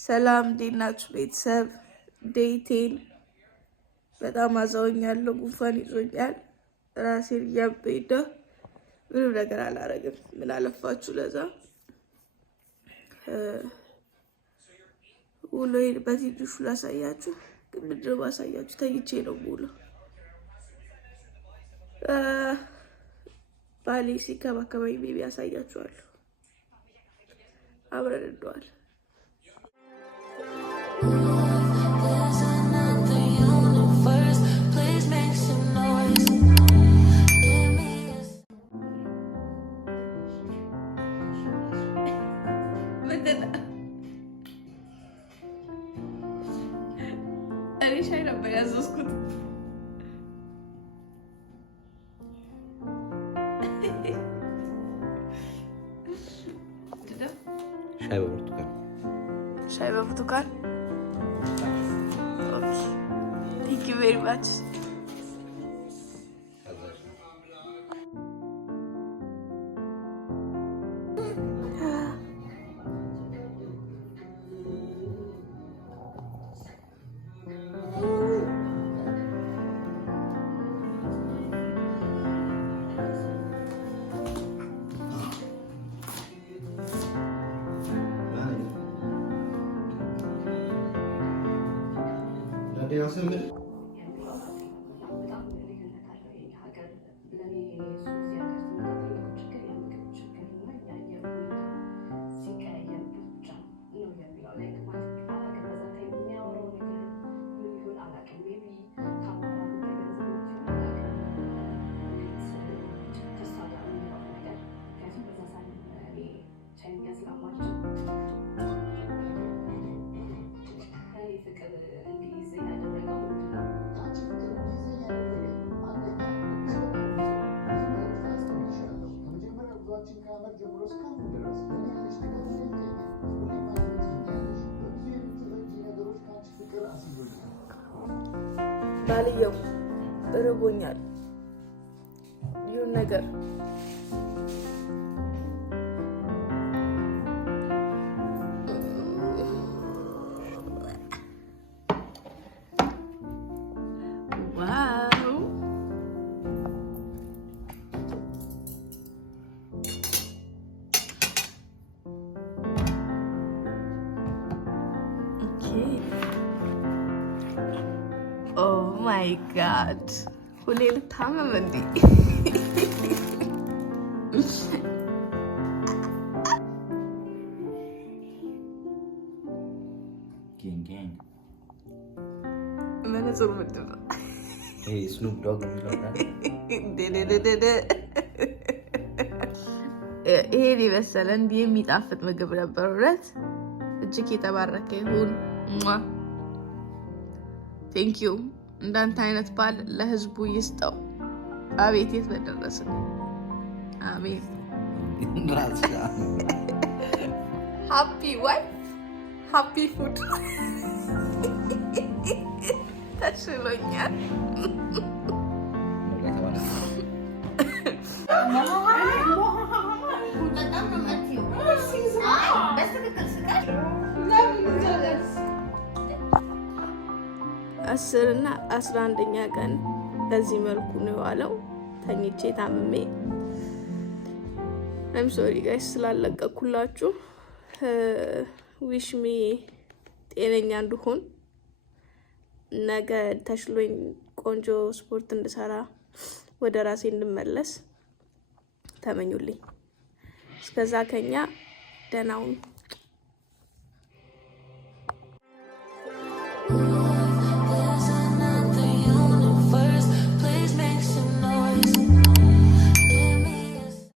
ሰላም እንዴት ናችሁ ቤተሰብ? ዴይቴን በጣም አዛውኛለሁ። ጉንፋን ይዞኛል። ራሴን እያመመኝ ነው። ምንም ነገር አላረግም። ምን አለፋችሁ ለዛ ውሎዬን በትንሹ ላሳያችሁ። ግን ምንድን ነው ማሳያችሁ? ተኝቼ ነው የምውለው። ባሌ ሲንከባከበኝ ቤቢ ያሳያችኋለሁ። አብረን እንደዋል። እኔ ሻይ ነበር ያዘዝኩት። ሻይ በብርቱካን ቴንክ ዩ ቬሪ ማች። ባልየው ርቦኛል ይሁን ነገር ማይ ጋድ ሁሌ ልታመም እንዴ? መነጽሩ ምንድን ነው? ስኑፕ ዶግ ይሄን የመሰለ እንዲህ የሚጣፍጥ ምግብ ነበር። እውነት እጅግ የተባረከ ይሁን። ቴንክ ዩ። እንዳንተ አይነት ባል ለህዝቡ ይስጠው። አቤት የት በደረስን። አሜን። ሃፒ ዋይፍ ሃፒ ፉድ። ተሽሎኛል። አስር እና 11ኛ ቀን በዚህ መልኩ ነው የዋለው። ተኝቼ ታምሜ I'm sorry guys ስላለቀኩላችሁ። ዊሽ ሚ ጤነኛ እንድሆን፣ ነገ ተሽሎኝ ቆንጆ ስፖርት እንድሰራ፣ ወደ ራሴ እንድመለስ ተመኙልኝ። እስከዛ ከኛ ደህና ሁኑ።